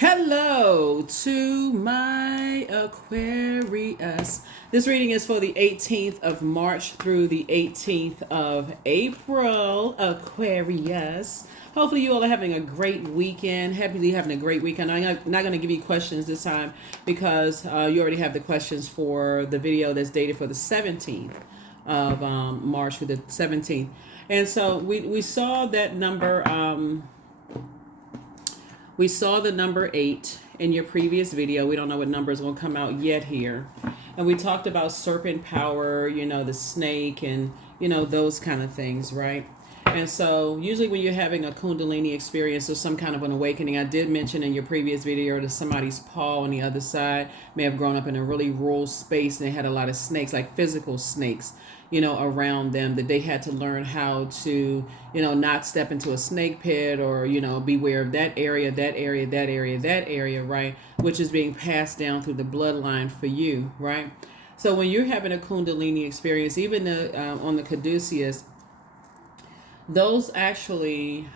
Hello to my Aquarius. This reading is for the 18th of March through the 18th of April, Aquarius. Hopefully you all are having a great weekend. Happily having a great weekend. I'm not going to give you questions this time because you already have the questions for the video that's dated for the 17th of March through the 17th. And so we saw that number... we saw the number 8 in your previous video. We don't know what number is going to come out yet here. And we talked about serpent power, the snake and, those kind of things, right? And so usually when you're having a Kundalini experience or some kind of an awakening, I did mention in your previous video that somebody's paw on the other side may have grown up in a really rural space and they had a lot of snakes, like physical snakes, around them, that they had to learn how to, not step into a snake pit or, beware of that area, right? Which is being passed down through the bloodline for you, right? So when you're having a Kundalini experience, even on the caduceus, those actually,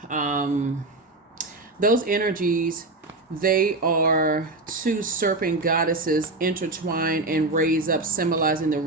those energies, they are two serpent goddesses intertwined and raised up, symbolizing the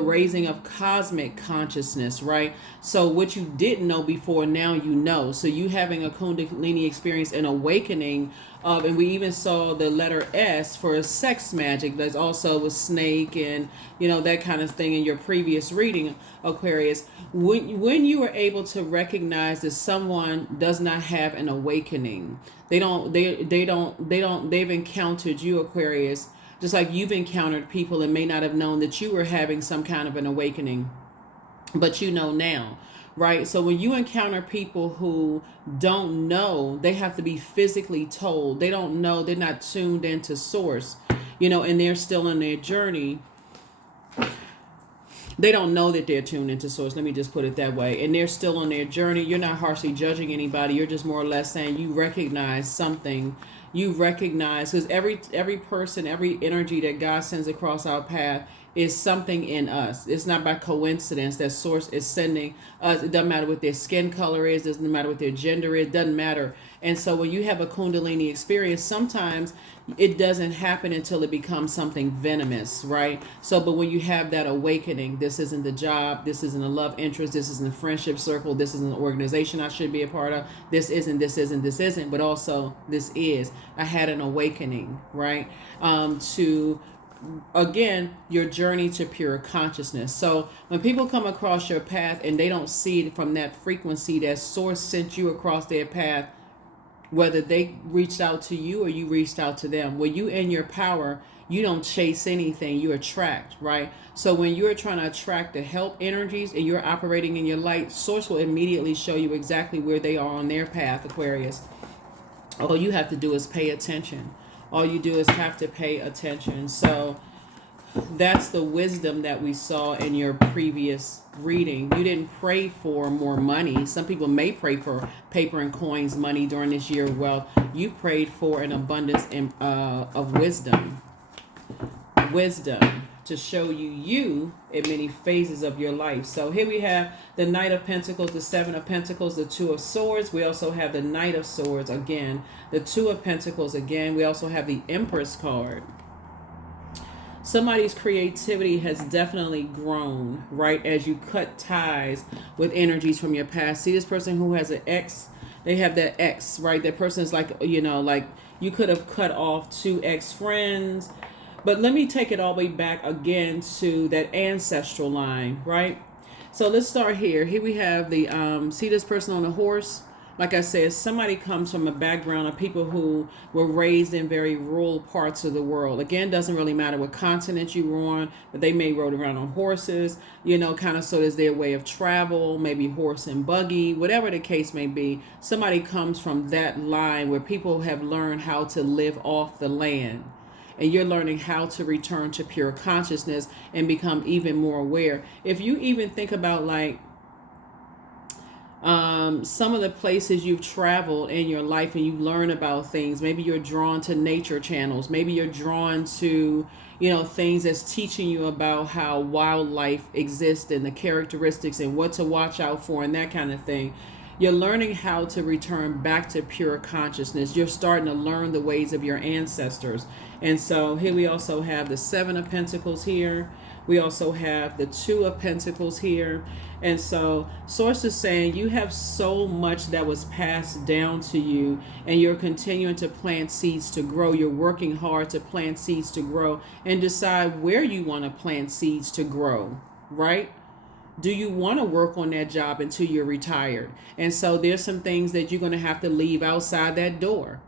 raising of cosmic consciousness, right? So what you didn't know before, now you know. So you having a Kundalini experience, an awakening of, and we even saw the letter S for sex magic. There's also a snake and, that kind of thing in your previous reading, Aquarius. When you were able to recognize that someone does not have an awakening, they've encountered you, Aquarius, just like you've encountered people and may not have known that you were having some kind of an awakening, but you know now, right? So when you encounter people who don't know, they have to be physically told. They don't know, they're not tuned into source, and they're still on their journey. They don't know that they're tuned into source. Let me just put it that way. And they're still on their journey. You're not harshly judging anybody. You're just more or less saying you recognize something. You recognize, because every person, every energy that God sends across our path is something in us. It's not by coincidence that source is sending us. It doesn't matter what their skin color is. It doesn't matter what their gender is. It doesn't matter. And so when you have a Kundalini experience, sometimes it doesn't happen until it becomes something venomous, right? So, but when you have that awakening, this isn't the job, this isn't a love interest, this isn't a friendship circle, this isn't an organization I should be a part of, this isn't, but also this is. I had an awakening, right? To, again, your journey to pure consciousness. So when people come across your path and they don't see it from that frequency that source sent you across their path, whether they reached out to you or you reached out to them, when you in your power, you don't chase anything, you attract, right? So when you're trying to attract the help energies and you're operating in your light, source will immediately show you exactly where they are on their path, Aquarius. All you have to do is pay attention. All you do is have to pay attention. So that's the wisdom that we saw in your previous reading. You didn't pray for more money. Some people may pray for paper and coins, money during this year of wealth. You prayed for an abundance of wisdom. Wisdom to show you in many phases of your life. So here we have the Knight of Pentacles, the Seven of Pentacles, the Two of Swords. We also have the Knight of Swords again, the Two of Pentacles again. We also have the Empress card. Somebody's creativity has definitely grown, right, as you cut ties with energies from your past. See, this person who has an ex, they have that ex, right? That person is like, like you could have cut off 2 ex-friends. But let me take it all the way back again to that ancestral line, right? So let's start here. Here we have the, see this person on a horse? Like I said, somebody comes from a background of people who were raised in very rural parts of the world. Again, doesn't really matter what continent you were on, but they may rode around on horses, kind of so as their way of travel, maybe horse and buggy, whatever the case may be. Somebody comes from that line where people have learned how to live off the land. And you're learning how to return to pure consciousness and become even more aware. If you even think about like, some of the places you've traveled in your life and you learn about things, maybe you're drawn to nature channels, maybe you're drawn to, things that's teaching you about how wildlife exists and the characteristics and what to watch out for and that kind of thing. You're learning how to return back to pure consciousness. You're starting to learn the ways of your ancestors. And so here we also have the Seven of Pentacles here. We also have the Two of Pentacles here. And so Source is saying you have so much that was passed down to you, and you're continuing to plant seeds to grow. You're working hard to plant seeds to grow and decide where you want to plant seeds to grow, right? Do you want to work on that job until you're retired? And so there's some things that you're going to have to leave outside that door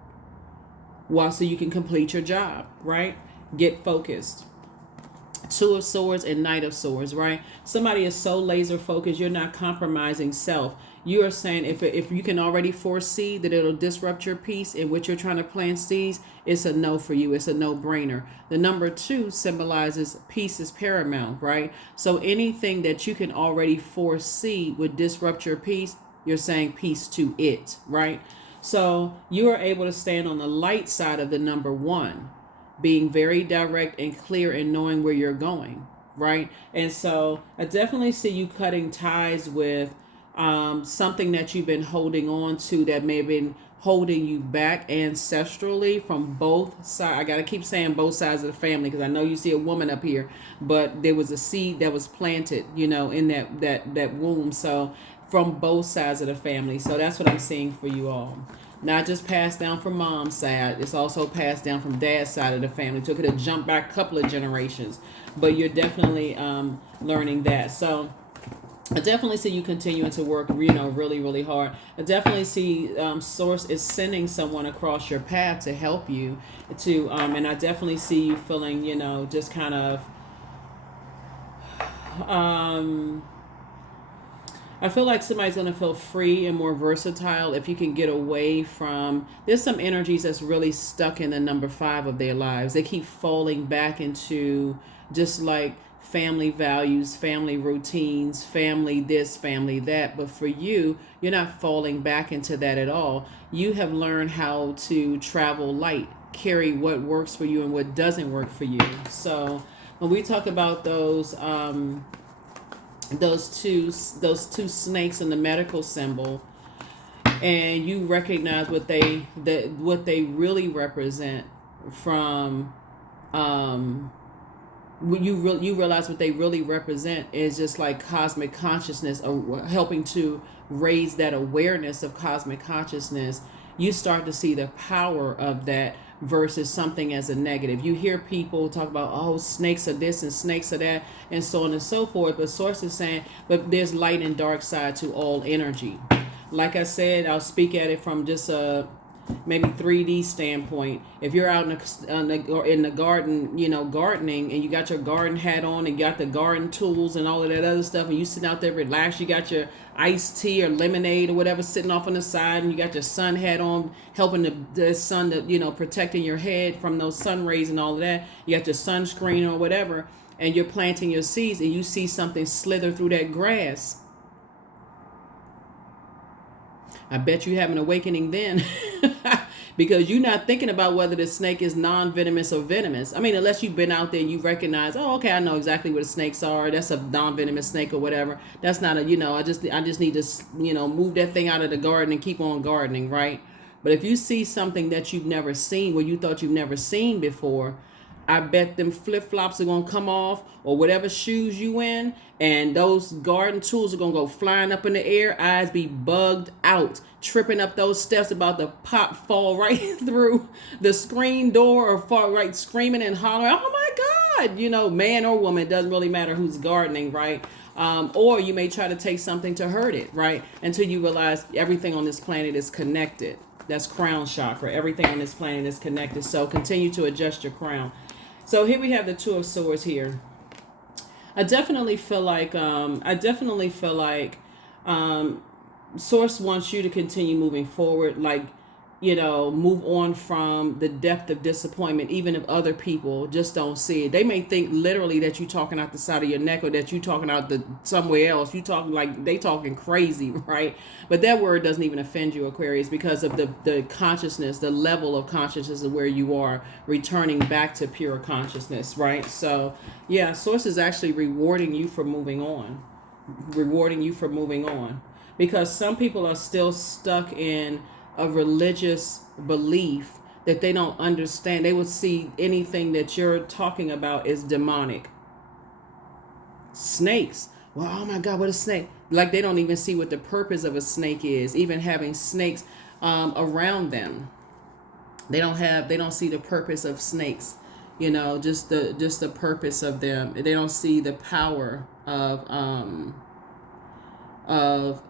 so you can complete your job, right? Get focused. Two of Swords and Knight of Swords, right? Somebody is so laser focused, you're not compromising self. You are saying if you can already foresee that it'll disrupt your peace in which you're trying to plant seeds, it's a no for you. It's a no-brainer. The number 2 symbolizes peace is paramount, right? So anything that you can already foresee would disrupt your peace, you're saying peace to it, right? So you are able to stand on the light side of the number 1. Being very direct and clear and knowing where you're going, right? And so I definitely see you cutting ties with something that you've been holding on to that may have been holding you back ancestrally from both sides. I got to keep saying both sides of the family because I know you see a woman up here, but there was a seed that was planted, you know, in that womb. So from both sides of the family. So that's what I'm seeing for you all. Not just passed down from mom's side, it's also passed down from dad's side of the family. So it could have jumped back a couple of generations, but you're definitely learning that. So I definitely see you continuing to work, you know, really, really hard. I definitely see Source is sending someone across your path to help you to, and I definitely see you feeling, you know, just kind of, I feel like somebody's going to feel free and more versatile if you can get away from, there's some energies that's really stuck in the number 5 of their lives. They keep falling back into just like family values, family routines, family this, family that. But for you, you're not falling back into that at all. You have learned how to travel light, carry what works for you and what doesn't work for you. So when we talk about those two snakes in the medical symbol, and you recognize what they really represent from you realize what they really represent is just like cosmic consciousness, or helping to raise that awareness of cosmic consciousness. You start to see the power of that versus something as a negative. You hear people talk about, oh, snakes are this and snakes are that and so on and so forth. But Source is saying, but there's light and dark side to all energy. Like I said, I'll speak at it from just a maybe 3D standpoint. If you're out in the garden, you know, gardening, and you got your garden hat on and got the garden tools and all of that other stuff, and you sitting out there relaxed, you got your iced tea or lemonade or whatever sitting off on the side, and you got your sun hat on, helping the sun to, you know, protecting your head from those sun rays and all of that. You got your sunscreen or whatever, and you're planting your seeds, and you see something slither through that grass. I bet you have an awakening then because you're not thinking about whether the snake is non-venomous or venomous. I mean, unless you've been out there and you recognize, oh, okay, I know exactly what the snakes are. That's a non-venomous snake or whatever. That's not a, you know, I just need to, you know, move that thing out of the garden and keep on gardening, right? But if you see something that you've never seen, where you thought you've never seen before, I bet them flip-flops are going to come off, or whatever shoes you in, and those garden tools are going to go flying up in the air. Eyes be bugged out, tripping up those steps, about to fall right through the screen door, or fall right screaming and hollering, oh my God, you know, man or woman, it doesn't really matter who's gardening, right? Or you may try to take something to hurt it, right? Until you realize everything on this planet is connected. That's crown chakra. Everything on this planet is connected. So continue to adjust your crown. So here we have the Two of Swords here. I definitely feel like Source wants you to continue moving forward, like, you know, move on from the depth of disappointment, even if other people just don't see it. They may think literally that you're talking out the side of your neck, or that you're talking out somewhere else. You talking like they talking crazy, right? But that word doesn't even offend you, Aquarius, because of the consciousness, the level of consciousness of where you are, returning back to pure consciousness, right? So yeah, Source is actually rewarding you for moving on. because some people are still stuck in a religious belief that they don't understand. They would see anything that you're talking about as demonic. Snakes. Well, oh my God, what a snake. Like they don't even see what the purpose of a snake is, even having snakes around them. They don't see the purpose of snakes, just the purpose of them. They don't see the power of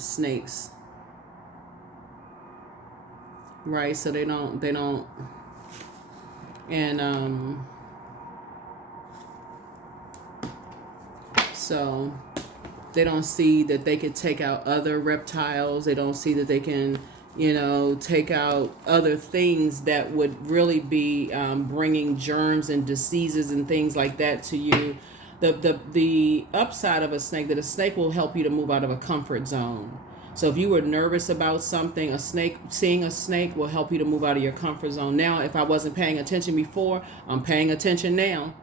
snakes. Right? So they don't and so they don't see that they could take out other reptiles. They don't see that they can, take out other things that would really be bringing germs and diseases and things like that to you. The upside of a snake, that a snake will help you to move out of a comfort zone. So if you were nervous about something, seeing a snake will help you to move out of your comfort zone. Now, if I wasn't paying attention before, I'm paying attention now.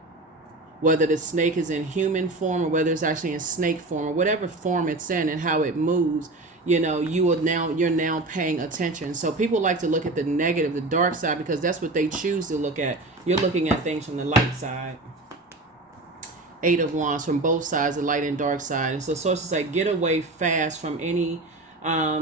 Whether the snake is in human form or whether it's actually in snake form or whatever form it's in and how it moves, you're now paying attention. So people like to look at the negative, the dark side, because that's what they choose to look at. You're looking at things from the light side. 8 of Wands, from both sides, the light and dark side. And so sources like get away fast from any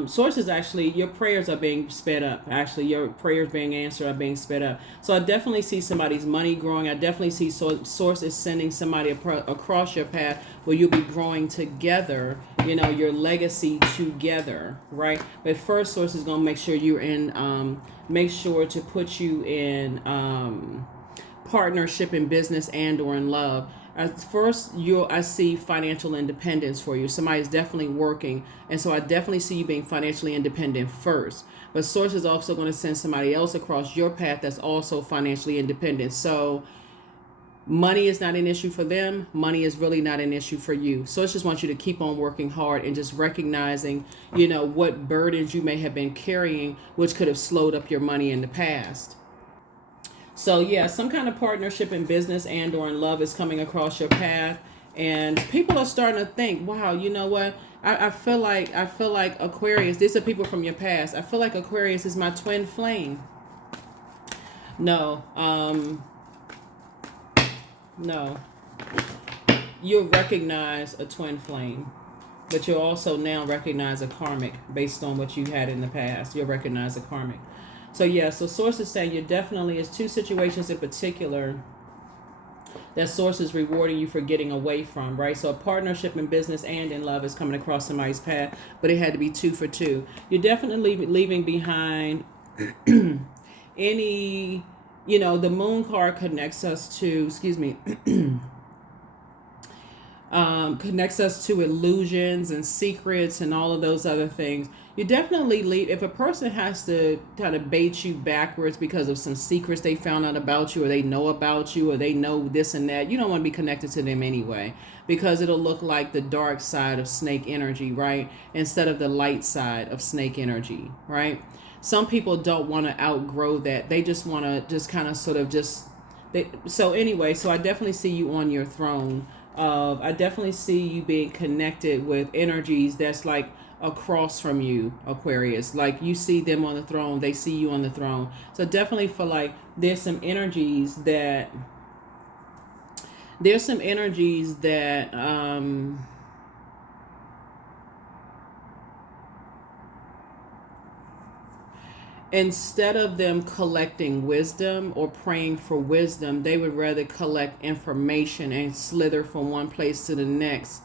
sources. Actually, your prayers are being sped up. Actually, your prayers being answered are being sped up. So I definitely see somebody's money growing. I definitely see sources sending somebody across your path where you'll be growing together, your legacy together, right? But first, source is going to make sure you're in, make sure to put you in partnership in business and or in love. First, I see financial independence for you. Somebody's definitely working. And so I definitely see you being financially independent first. But source is also going to send somebody else across your path that's also financially independent. So money is not an issue for them. Money is really not an issue for you. So I just want you to keep on working hard and just recognizing, what burdens you may have been carrying, which could have slowed up your money in the past. So yeah, some kind of partnership in business and or in love is coming across your path, and people are starting to think, wow, you know what? I feel like Aquarius. These are people from your past. I feel like Aquarius is my twin flame. No, no. You'll recognize a twin flame, but you'll also now recognize a karmic based on what you had in the past. You'll recognize a karmic. So yeah, so source is saying you definitely, is 2 situations in particular that source is rewarding you for getting away from, right? So a partnership in business and in love is coming across somebody's path, but it had to be 2 for 2. You're definitely leaving behind any, the moon card connects us to, connects us to illusions and secrets and all of those other things. You definitely leave. If a person has to kind of bait you backwards because of some secrets they found out about you, or they know about you, or they know this and that, you don't want to be connected to them anyway, because it'll look like the dark side of snake energy, right? Instead of the light side of snake energy, right? Some people don't want to outgrow that. They just want to just kind of sort of just, so anyway, so I definitely see you on your throne. I definitely see you being connected with energies that's like across from you, Aquarius. Like you see them on the throne, they see you on the throne. So definitely feel like there's some energies that instead of them collecting wisdom or praying for wisdom, they would rather collect information and slither from one place to the next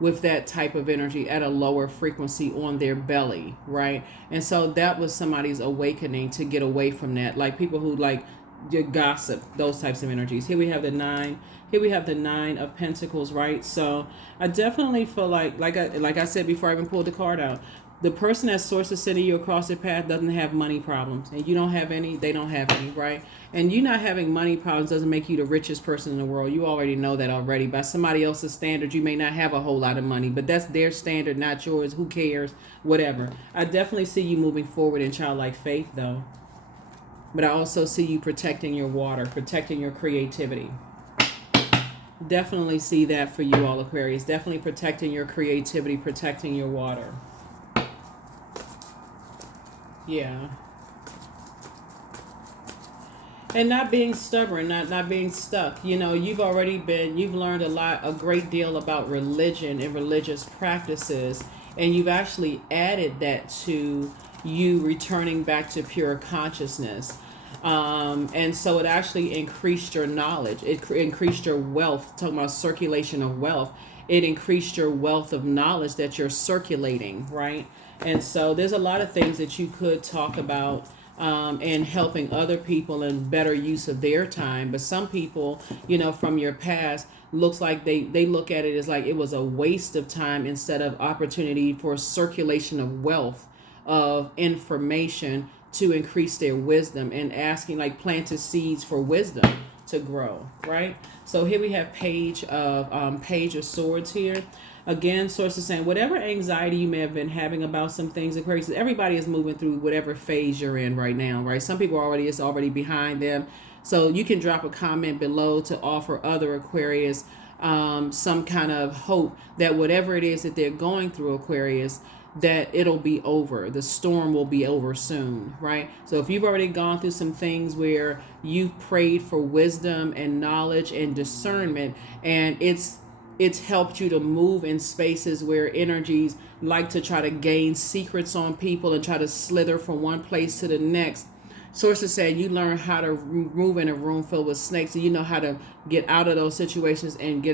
with that type of energy at a lower frequency on their belly, right? And so that was somebody's awakening to get away from that. Like people who like gossip, those types of energies. Here we have the 9. Here we have the 9 of Pentacles, right? So I definitely feel like I said before I even pulled the card out, the person that source is sending you across the path doesn't have money problems, and you don't have any, they don't have any, right? And you not having money problems doesn't make you the richest person in the world. You already know that already. By somebody else's standard, you may not have a whole lot of money, but that's their standard, not yours. Who cares? Whatever. I definitely see you moving forward in childlike faith, though. But I also see you protecting your water, protecting your creativity. Definitely see that for you all, Aquarius. Definitely protecting your creativity, protecting your water. Yeah. And not being stubborn, not being stuck. You've learned a great deal about religion and religious practices, and you've actually added that to you returning back to pure consciousness. And so it actually increased your knowledge. It increased your wealth. Talking about circulation of wealth, it increased your wealth of knowledge that you're circulating, right? And so there's a lot of things that you could talk about, and helping other people and better use of their time. But some people, from your past, looks like they look at it as like it was a waste of time instead of opportunity for circulation of wealth, of information to increase their wisdom, and asking, like, planted seeds for wisdom to grow, right? So here we have Page of Swords here. Again, sources saying whatever anxiety you may have been having about some things, Aquarius, everybody is moving through whatever phase you're in right now, right? Some people it's already behind them. So you can drop a comment below to offer other Aquarius some kind of hope that whatever it is that they're going through, Aquarius, that it'll be over. The storm will be over soon, right? So if you've already gone through some things where you've prayed for wisdom and knowledge and discernment, and it's helped you to move in spaces where energies like to try to gain secrets on people and try to slither from one place to the next. Sources say you learn how to move in a room filled with snakes, so you know how to get out of those situations and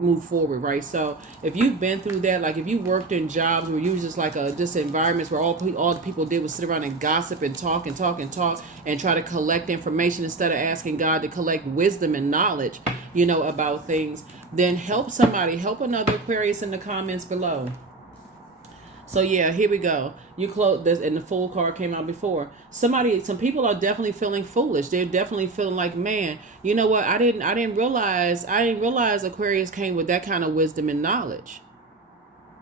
move forward, right? So if you've been through that, like if you worked in jobs where you was just like just environments where all the people did was sit around and gossip and talk and talk and talk and try to collect information instead of asking God to collect wisdom and knowledge, about things, then help another Aquarius in the comments below. So yeah, here we go. You close this, and the Fool card came out before. Some people are definitely feeling foolish. They're definitely feeling like, man, you know what? I didn't realize Aquarius came with that kind of wisdom and knowledge.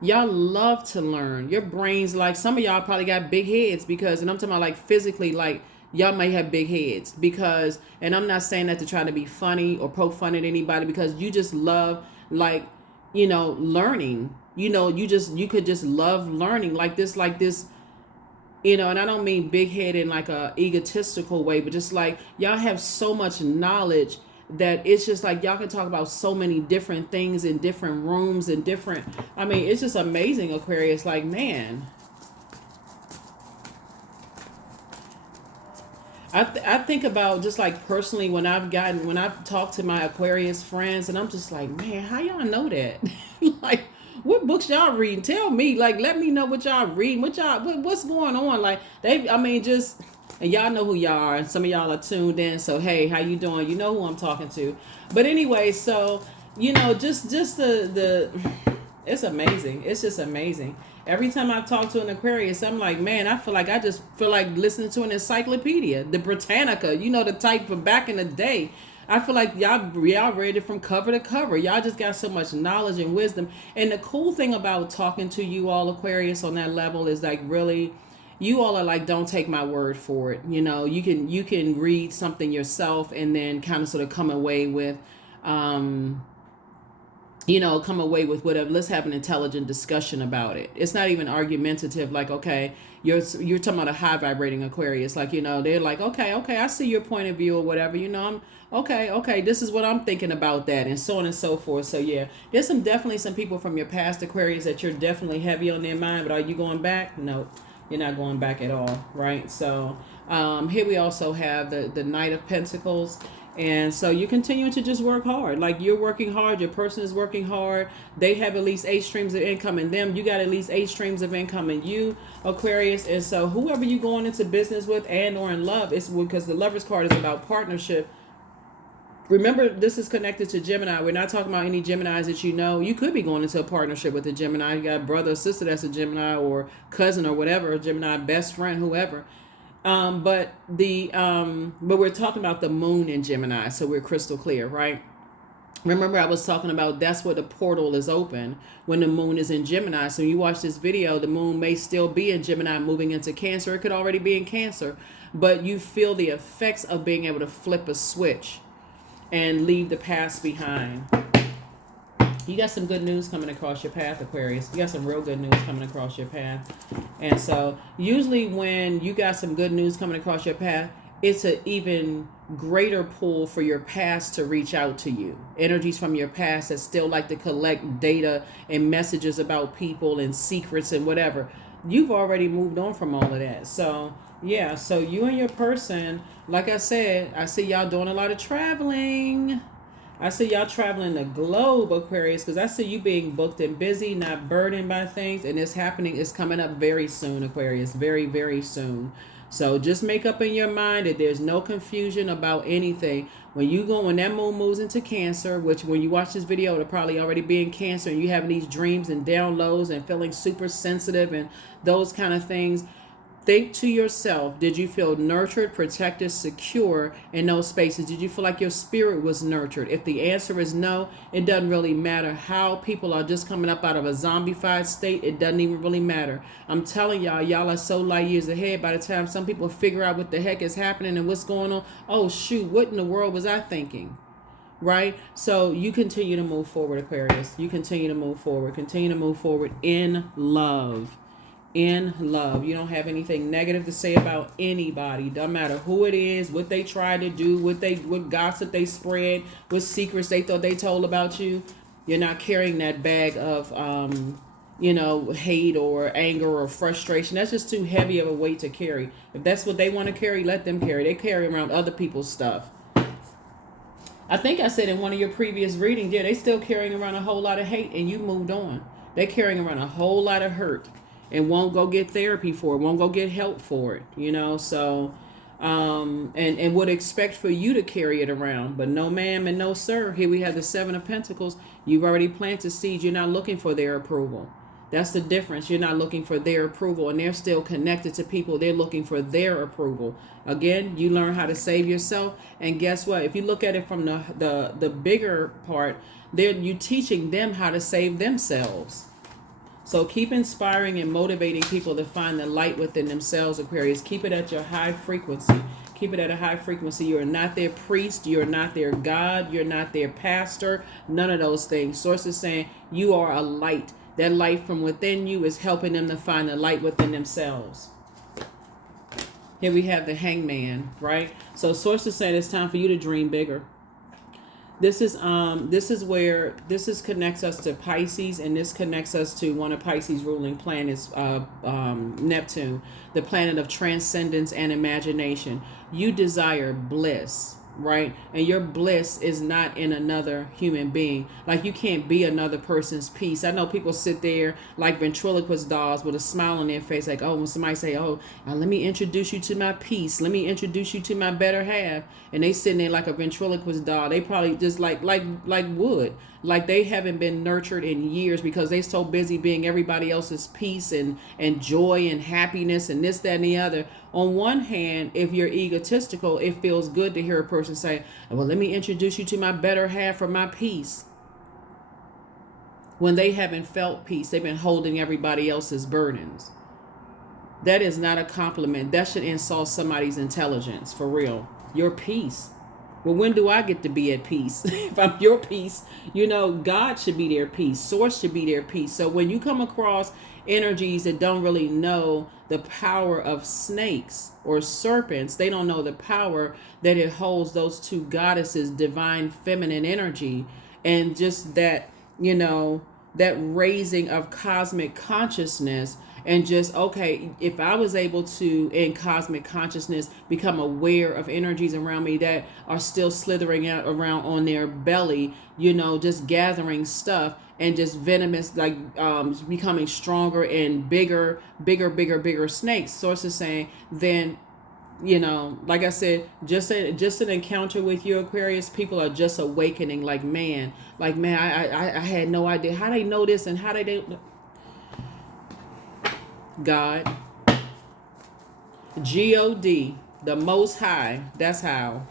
Y'all love to learn. Your brains, like some of y'all probably got big heads and I'm talking about like physically, like y'all may have big heads and I'm not saying that to try to be funny or poke fun at anybody, because you just love, like, learning. You could just love learning like this, and I don't mean big head in like a egotistical way, but just like y'all have so much knowledge that it's just like y'all can talk about so many different things in different rooms and it's just amazing, Aquarius. Like, man, I think about just like personally when I've talked to my Aquarius friends, and I'm just like, man, how y'all know that? Like, what books y'all reading? Tell me, like, let me know what y'all reading, what's going on. Like, and y'all know who y'all are, and some of y'all are tuned in. So hey, how you doing? You know who I'm talking to. But anyway, so just the it's amazing. It's just amazing. Every time I talk to an Aquarius, I'm like, man, I feel like listening to an encyclopedia, the Britannica, the type from back in the day. I feel like y'all read it from cover to cover. Y'all just got so much knowledge and wisdom. And the cool thing about talking to you all, Aquarius, on that level is like, really, you all are like, don't take my word for it. You can read something yourself and then kind of sort of come away with whatever. Let's have an intelligent discussion about it. It's not even argumentative. Like, okay, you're talking about a high vibrating Aquarius. Like, they're like, okay, I see your point of view or whatever. I'm okay. This is what I'm thinking about that, and so on and so forth. So yeah, there's definitely some people from your past, Aquarius, that you're definitely heavy on their mind. But are you going back? No, you're not going back at all, right? So here we also have the Knight of Pentacles. And so you're continuing to just work hard. Like, you're working hard. Your person is working hard. They have at least 8 streams of income in them. You got at least 8 streams of income in you, Aquarius. And so whoever you going into business with and or in love, it's because the Lover's card is about partnership. Remember, this is connected to Gemini. We're not talking about any Geminis that you know. You could be going into a partnership with a Gemini. You got a brother or sister that's a Gemini, or cousin or whatever, a Gemini best friend, whoever. But we're talking about the moon in Gemini, so we're crystal clear, right? Remember, I was talking about that's where the portal is open when the moon is in Gemini. So you watch this video, the moon may still be in Gemini moving into Cancer. It could already be in Cancer, but you feel the effects of being able to flip a switch and leave the past behind. You got some good news coming across your path, Aquarius. You got some real good news coming across your path. And so usually when you got some good news coming across your path, it's an even greater pull for your past to reach out to you. Energies from your past that still like to collect data and messages about people and secrets and whatever. You've already moved on from all of that. So yeah, so you and your person, like I said, I see y'all doing a lot of traveling. I see y'all traveling the globe, Aquarius, because I see you being booked and busy, not burdened by things, and it's happening. It's coming up very soon, Aquarius, very, very soon. So just make up in your mind that there's no confusion about anything. When that moon moves into Cancer, which when you watch this video, it'll probably already be in Cancer, and you having these dreams and downloads and feeling super sensitive and those kind of things. Think to yourself, did you feel nurtured, protected, secure in those spaces? Did you feel like your spirit was nurtured? If the answer is no, it doesn't really matter how people are just coming up out of a zombified state. It doesn't even really matter. I'm telling y'all are so light years ahead. By the time some people figure out what the heck is happening and what's going on, oh shoot, what in the world was I thinking? Right? So you continue to move forward, Aquarius. You continue to move forward. Continue to move forward in love. In love. You don't have anything negative to say about anybody. Doesn't matter who it is, what they try to do, what gossip they spread, what secrets they thought they told about you. You're not carrying that bag of hate or anger or frustration. That's just too heavy of a weight to carry. If that's what they want to carry, let them carry. They carry around other people's stuff. I think I said in one of your previous readings, yeah, they still carrying around a whole lot of hate and you moved on. They're carrying around a whole lot of hurt and won't go get therapy for it, won't go get help for it, so and would expect for you to carry it around, but no ma'am and no sir. Here we have the Seven of Pentacles. You've already planted seeds. You're not looking for their approval. That's the difference. You're not looking for their approval, and they're still connected to people. They're looking for their approval. Again, you learn how to save yourself, and guess what? If you look at it from the bigger part, you teaching them how to save themselves. So keep inspiring and motivating people to find the light within themselves, Aquarius. Keep it at your high frequency. Keep it at a high frequency. You are not their priest. You are not their God. You're not their pastor. None of those things. Source is saying you are a light. That light from within you is helping them to find the light within themselves. Here we have the Hangman, right? So Source is saying it's time for you to dream bigger. This is where this connects us to Pisces, and this connects us to one of Pisces' ruling planets, Neptune, the planet of transcendence and imagination. You desire bliss, right? And your bliss is not in another human being. Like, you can't be another person's peace. I know people sit there like ventriloquist dolls with a smile on their face, like, oh, when somebody say, oh, let me introduce you to my peace, let me introduce you to my better half, and they sitting there like a ventriloquist doll. They probably just like wood, like they haven't been nurtured in years because they so busy being everybody else's peace and joy and happiness and this, that, and the other. On one hand, if you're egotistical, it feels good to hear a person say, well, let me introduce you to my better half or my peace. When they haven't felt peace, they've been holding everybody else's burdens. That is not a compliment. That should insult somebody's intelligence, for real. Your peace. Well, when do I get to be at peace? If I'm your peace, God should be their peace. Source should be their peace. So when you come across energies that don't really know the power of snakes or serpents, they don't know the power that it holds, those two goddesses, divine feminine energy, and just that, that raising of cosmic consciousness. And just, okay, if I was able to, in cosmic consciousness, become aware of energies around me that are still slithering out around on their belly, just gathering stuff and just venomous, like becoming stronger and bigger snakes. Source is saying, then, like I said, just an encounter with you, Aquarius, people are just awakening, like, man, I had no idea how they know this and how they God, God, the Most High, that's how.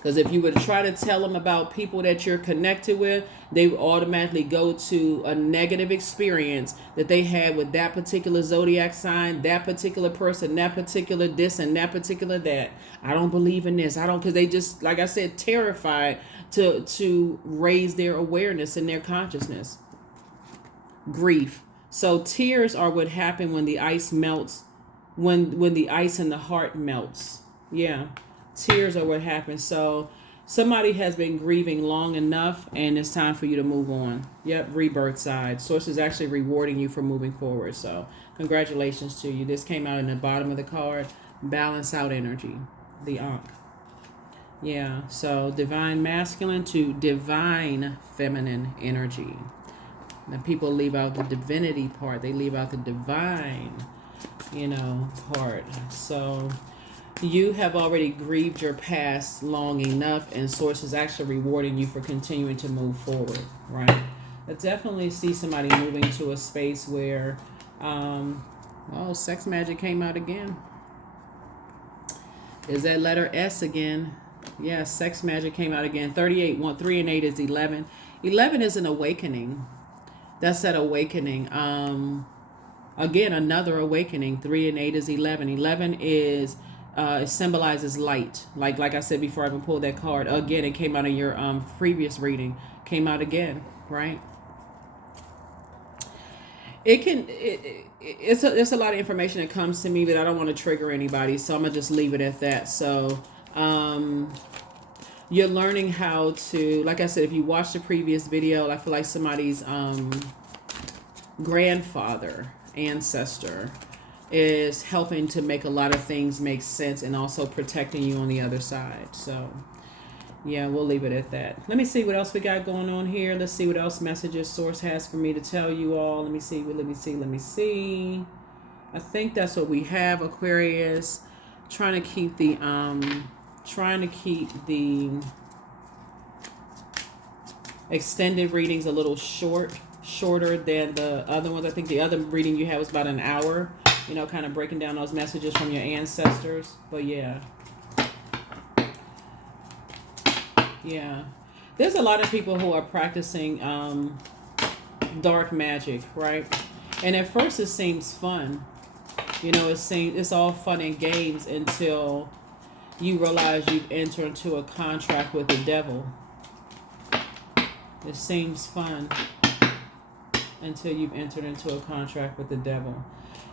Because if you would try to tell them about people that you're connected with, they would automatically go to a negative experience that they had with that particular zodiac sign, that particular person, that particular this and that particular that. I don't believe in this. I don't, because they just, like I said, terrified to raise their awareness and their consciousness. Grief. So tears are what happen when the ice melts, when the ice in the heart melts. Yeah. Tears are what happens. So somebody has been grieving long enough, and it's time for you to move on. Yep, rebirth side. Source is actually rewarding you for moving forward. So congratulations to you. This came out in the bottom of the card. Balance out energy. The Ankh. Yeah, so divine masculine to divine feminine energy. Now people leave out the divinity part. They leave out the divine, part. So you have already grieved your past long enough, and Source is actually rewarding you for continuing to move forward, right? I definitely see somebody moving to a space where, sex magic came out again. Is that letter S again? Yeah, sex magic came out again. 38, 3 and 8 is 11. 11 is an awakening. That's that awakening. Again, another awakening. 3 and 8 is 11. 11 is... it symbolizes light. Like I said before, I even pulled that card again. It came out in your previous reading. Came out again, right? It's a lot of information that comes to me, but I don't want to trigger anybody, so I'm gonna just leave it at that. So you're learning how to, like I said, if you watched the previous video, I feel like somebody's grandfather, ancestor, is helping to make a lot of things make sense and also protecting you on the other side. So yeah, we'll leave it at that. Let me see what else we got going on here. Let's see what else messages Source has for me to tell you all. Let me see. I think that's what we have, Aquarius. Trying to keep the extended readings a little shorter than the other ones. I think the other reading you had was about an hour. Kind of breaking down those messages from your ancestors. But yeah. Yeah. There's a lot of people who are practicing dark magic, right? And at first it seems fun. It's all fun and games until you realize you've entered into a contract with the devil. It seems fun until you've entered into a contract with the devil.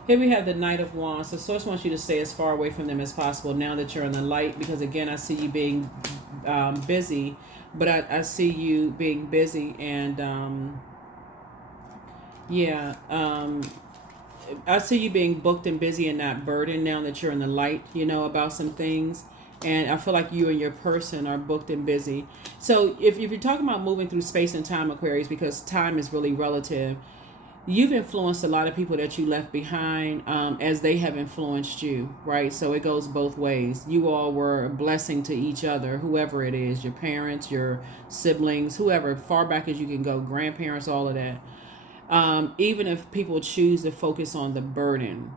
Here we have the Knight of Wands. The Source wants you to stay as far away from them as possible now that you're in the light, because again, I see you being busy, but I see you being busy and I see you being booked and busy and not burdened now that you're in the light, about some things. And I feel like you and your person are booked and busy. So if you're talking about moving through space and time, Aquarius, because time is really relative, you've influenced a lot of people that you left behind as they have influenced you, right? So it goes both ways. You all were a blessing to each other, whoever it is, your parents, your siblings, whoever, far back as you can go, grandparents, all of that. Even if people choose to focus on the burden,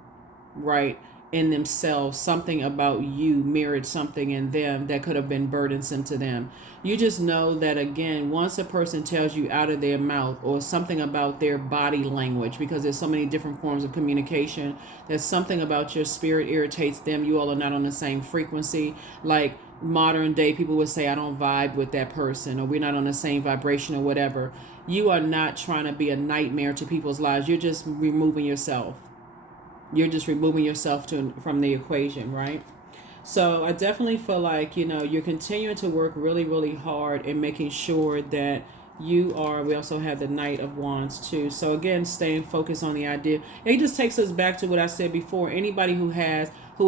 right, in themselves, something about you mirrored something in them that could have been burdensome to them. You just know that, again, once a person tells you out of their mouth or something about their body language, because there's so many different forms of communication, that something about your spirit irritates them. You all are not on the same frequency. Like modern day people would say, I don't vibe with that person, or we're not on the same vibration, or whatever. You are not trying to be a nightmare to people's lives. You're just removing yourself. You're just removing yourself from the equation, right? So I definitely feel like, you're continuing to work really, really hard in making sure that you are. We also have the Knight of Wands too. So again, staying focused on the idea. It just takes us back to what I said before. Anybody who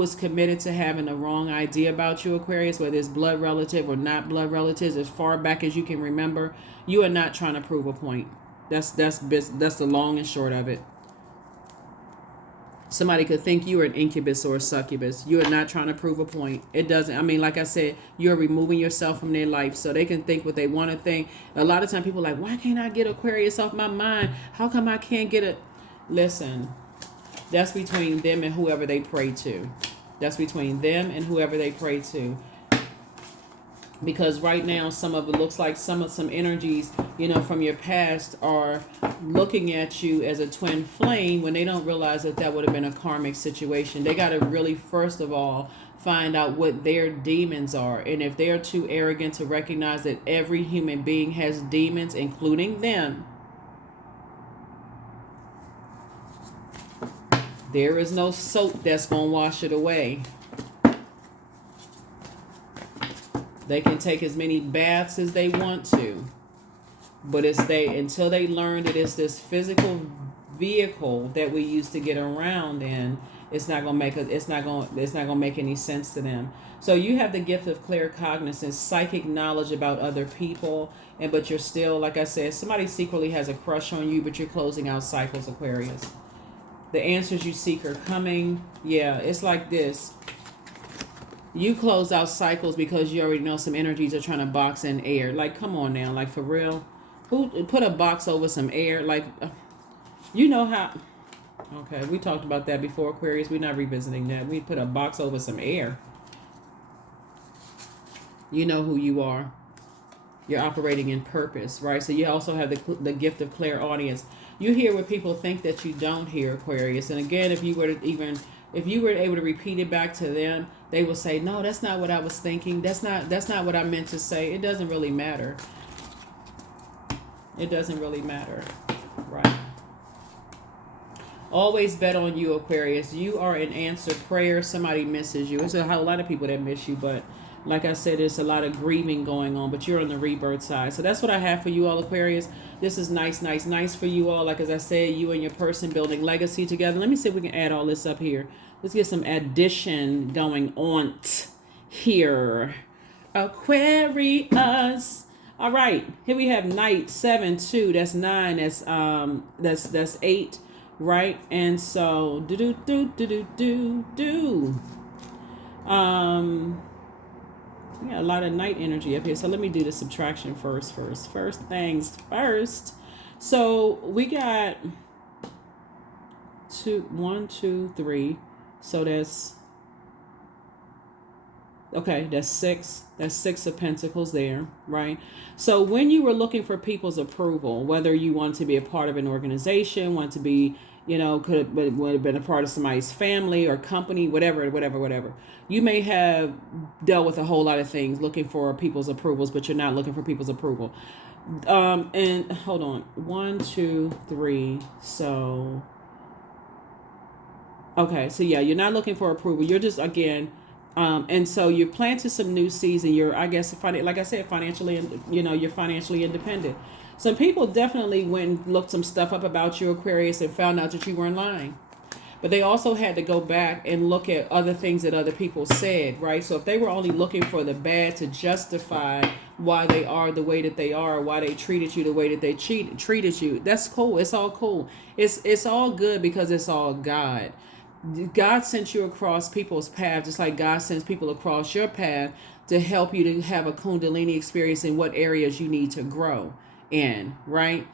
is committed to having the wrong idea about you, Aquarius, whether it's blood relative or not blood relatives, as far back as you can remember, you are not trying to prove a point. That's the long and short of it. Somebody could think you are an incubus or a succubus. You are not trying to prove a point. It doesn't. Like I said, you're removing yourself from their life so they can think what they want to think. A lot of time people are like, why can't I get Aquarius off my mind? How come I can't get it? Listen, that's between them and whoever they pray to. That's between them and whoever they pray to. because right now some of it looks like some energies, you know, from your past are looking at you as a twin flame when they don't realize that that would have been a karmic situation. They got to really first of all find out what their demons are, and if they're too arrogant to recognize that every human being has demons, including them, there is no soap that's gonna wash it away. They can take as many baths as they want to, but it's until they learn that it's this physical vehicle that we use to get around in, it's not gonna make any sense to them. So you have the gift of claircognizance, psychic knowledge about other people, but you're still, like I said, somebody secretly has a crush on you, but you're closing out cycles, Aquarius. The answers you seek are coming. Yeah, it's like this. You close out cycles because you already know some energies are trying to box in air. Like, come on now, like for real. Who put a box over some air? Like, you know how. Okay, we talked about that before, Aquarius. We're not revisiting that. We put a box over some air. You know who you are. You're operating in purpose, right? So you also have the gift of clairaudience. You hear what people think that you don't hear, Aquarius. And again, if you were able to repeat it back to them, they will say, no, that's not what I was thinking. That's not what I meant to say. It doesn't really matter. It doesn't really matter. Right. Always bet on you, Aquarius. You are an answered prayer. Somebody misses you. There's a lot of people that miss you, but like I said, there's a lot of grieving going on, but you're on the rebirth side. So that's what I have for you all, Aquarius. This is nice for you all. Like, as I said, you and your person building legacy together. Let me see if we can add all this up here. Let's get some addition going on here. Aquarius. All right. Here we have night 7, 2. That's 9. That's 8. Right. And so we got a lot of night energy up here. So let me do the subtraction first. First things first. So we got 1, 2, 3. So that's okay. That's 6. That's 6 of Pentacles there, right? So when you were looking for people's approval, whether you want to be a part of an organization, want to be, would have been a part of somebody's family or company, whatever. You may have dealt with a whole lot of things looking for people's approvals, but you're not looking for people's approval. And hold on, 1, 2, 3. So, okay. So yeah, you're not looking for approval. You're just, again, and so you're planting some new seeds, and you're, I guess, like I said, financially, you're financially independent. Some people definitely went and looked some stuff up about you, Aquarius, and found out that you weren't lying. But they also had to go back and look at other things that other people said, right? So if they were only looking for the bad to justify why they are the way that they are, why they treated you the way that they treated you, that's cool. It's all cool. It's all good because it's all God. God sent you across people's path, just like God sends people across your path to help you to have a Kundalini experience in what areas you need to grow in, right?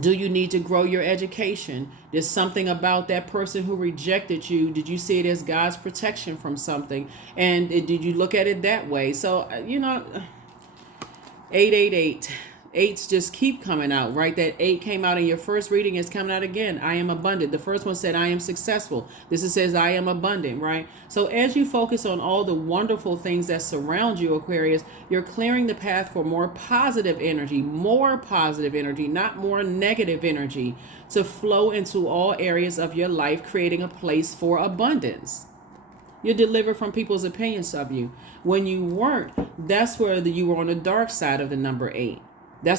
Do you need to grow your education? There's something about that person who rejected you. Did you see it as God's protection from something? And did you look at it that way? So, 888. 8s just keep coming out, right? That 8 came out in your first reading, is coming out again. I am abundant. The first one said, I am successful. This says, I am abundant, right? So as you focus on all the wonderful things that surround you, Aquarius, you're clearing the path for more positive energy, not more negative energy, to flow into all areas of your life, creating a place for abundance. You're delivered from people's opinions of you. When you weren't, that's where you were on the dark side of the number 8.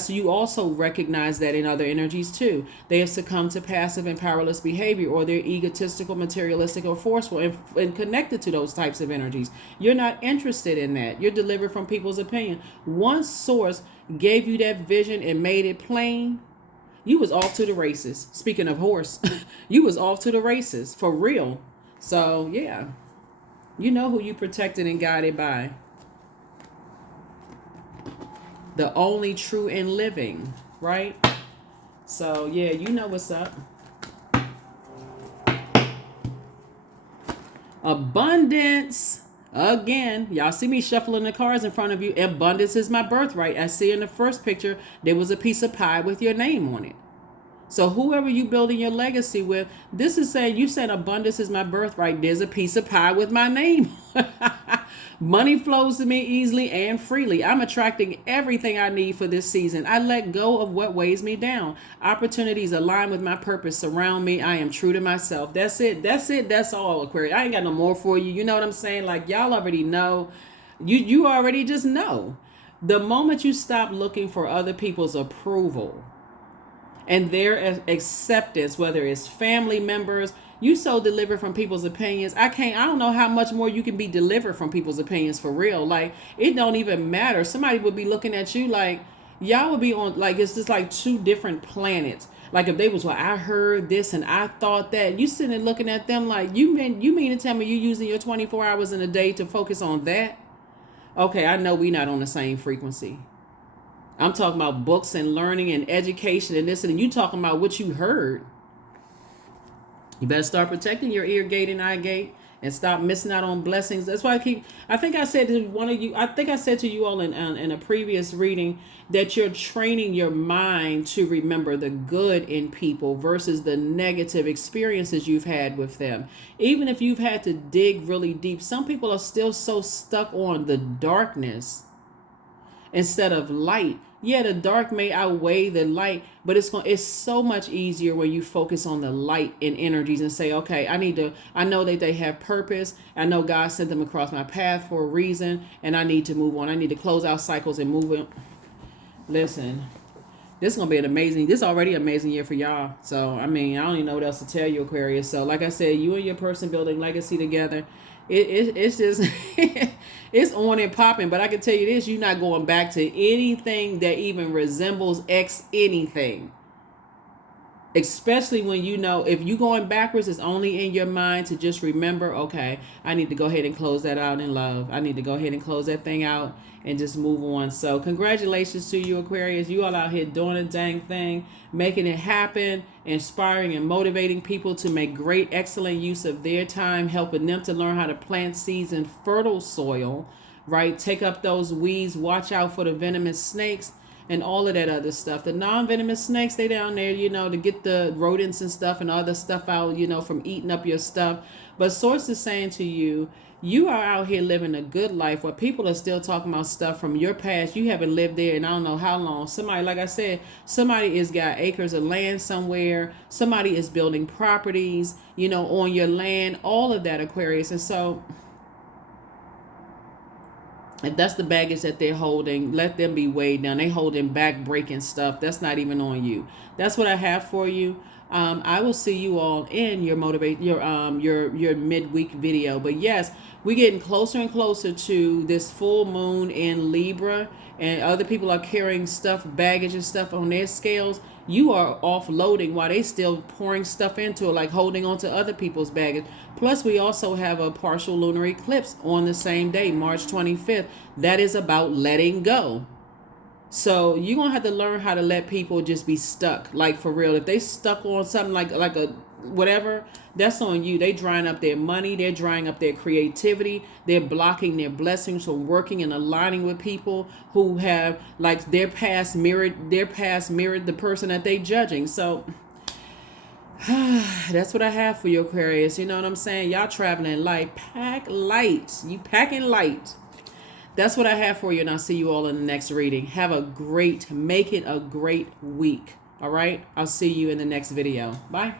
You also recognize that in other energies too. They have succumbed to passive and powerless behavior, or they're egotistical, materialistic, or forceful, and connected to those types of energies. You're not interested in that. You're delivered from people's opinion. Once source gave you that vision and made it plain, you was off to the races. Speaking of horse, you was off to the races for real. So yeah, you know who you protected and guided by. The only true and living, right? So yeah, you know what's up. Abundance. Again, y'all see me shuffling the cards in front of you. Abundance is my birthright. I see in the first picture, there was a piece of pie with your name on it. So whoever you building your legacy with, this is saying, you said abundance is my birthright. There's a piece of pie with my name. Money flows to me easily and freely. I'm attracting everything I need for this season. I let go of what weighs me down. Opportunities align with my purpose surround me. I am true to myself. That's it. That's it. That's all, Aquarius. I ain't got no more for you. You know what I'm saying? Like, y'all already know. You already just know. The moment you stop looking for other people's approval and their acceptance, whether it's family members, you so delivered from people's opinions. I don't know how much more you can be delivered from people's opinions for real. Like, it don't even matter. Somebody would be looking at you like, y'all would be on, like, it's just like two different planets. Like, if they was like, I heard this and I thought that, you sitting and looking at them like, you mean to tell me you using your 24 hours in a day to focus on that? Okay, I know we not on the same frequency. I'm talking about books and learning and education and this, and you talking about what you heard. You better start protecting your ear gate and eye gate and stop missing out on blessings. That's why I think I said to you all in a previous reading that you're training your mind to remember the good in people versus the negative experiences you've had with them. Even if you've had to dig really deep, some people are still so stuck on the darkness instead of light. Yeah, the dark may outweigh the light, but it's so much easier when you focus on the light and energies and say, okay, I know that they have purpose. I know God sent them across my path for a reason, and I need to move on. I need to close out cycles and move it. Listen, this is going to be this is already an amazing year for y'all. So, I mean, I don't even know what else to tell you, Aquarius. So, like I said, you and your person building legacy together. It's just it's on and popping. But I can tell you this, you're not going back to anything that even resembles anything. Especially when you know, if you going backwards, it's only in your mind to just remember, okay, I need to go ahead and close that out in love. I need to go ahead and close that thing out and just move on. So congratulations to you, Aquarius. You all out here doing a dang thing, making it happen, inspiring and motivating people to make great, excellent use of their time, helping them to learn how to plant seeds in fertile soil, right? Take up those weeds, watch out for the venomous snakes, and all of that other stuff. The non-venomous snakes, they down there, to get the rodents and stuff and other stuff out, from eating up your stuff. But Source is saying to you, you are out here living a good life where people are still talking about stuff from your past. You haven't lived there in I don't know how long. Somebody, like I said, somebody has got acres of land somewhere. Somebody is building properties, on your land, all of that, Aquarius. And so if that's the baggage that they're holding, let them be weighed down. They holding back, breaking stuff. That's not even on you. That's what I have for you. I will see you all in your midweek video. But yes, we're getting closer and closer to this full moon in Libra, and other people are carrying stuff, baggage and stuff on their scales. You are offloading while they still pouring stuff into it, like holding on to other people's baggage. Plus, we also have a partial lunar eclipse on the same day, March 25th. That is about letting go. So you're going to have to learn how to let people just be stuck, like for real. If they stuck on something like a whatever, that's on you. They drying up their money. They're drying up their creativity. They're blocking their blessings from working and aligning with people who have, like, their past mirrored the person that they judging. So that's what I have for you, Aquarius. You know what I'm saying? Y'all traveling light. Pack light. You packing light. That's what I have for you, and I'll see you all in the next reading. Make it a great week. All right? I'll see you in the next video. Bye.